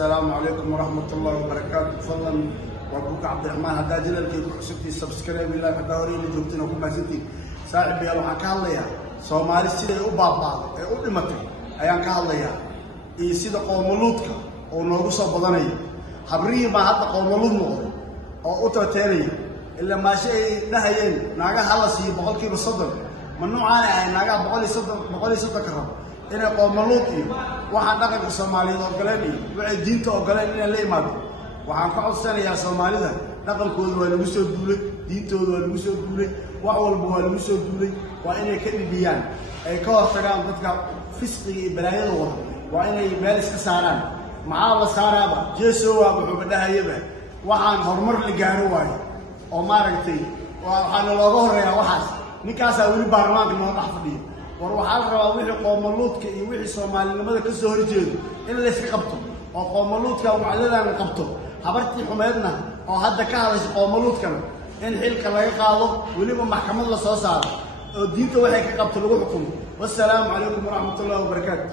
السلام عليكم ورحمة الله وبركاته. فضلا وابوك عبد الرحمن هذا جلال كي حسبتي سبسكرايب بالله حتى وريني جبتنا وكما سنتي صاحب يا waxaan ka hadlayaa Soomaali sida u baabaaday ee u dhimatay ayaan ka hadlayaa iyo sida qoomuluudka oo noogu soo badanayo habriin baa hadda qoomuluud noqday oo u tateeray illa ma shay dhahayeen naaga halas iyo 100% ma noocaan ay naaga 130 ka rabo inay qoomuluud iyo waxaan dhaqanka Soomaaliyeed oo galeen waxay diinta oo galeen inay la imaado waxaan ka codsanayaa Soomaalida dhaqankooda waa lagu soo duulay diintooda waa lagu soo duulay wax walba waa lagu soo duulay waa inay ka dhibiyaan ay ka hortagaan dadka fisqiga iyo balaayada wada waa inay meel iska saaraan maxaa la saaraaba jeeso waa wuxuu badahayaba waxaan horumar la gaaro waayo oo maaragtay waxaan looga horeeyaa waxaas ninkaas wali baarlamaanka noo dhax fadhiyo war waxaan rabaa wixii qoomuluudka iyo wixii Soomaalinimada ka soo horjeedo in la iska qabto oo qoomuluudka wacdadan qabto habartii xumeedna oo hadda ka hadashay qoomuluudkan in xilka laga qaado waliba maxkamad la soo saaro oo diinta waxay ka qabto lagu xukumo. Wassalaamu calaykum waraxmatullaahi wabarakaatuh.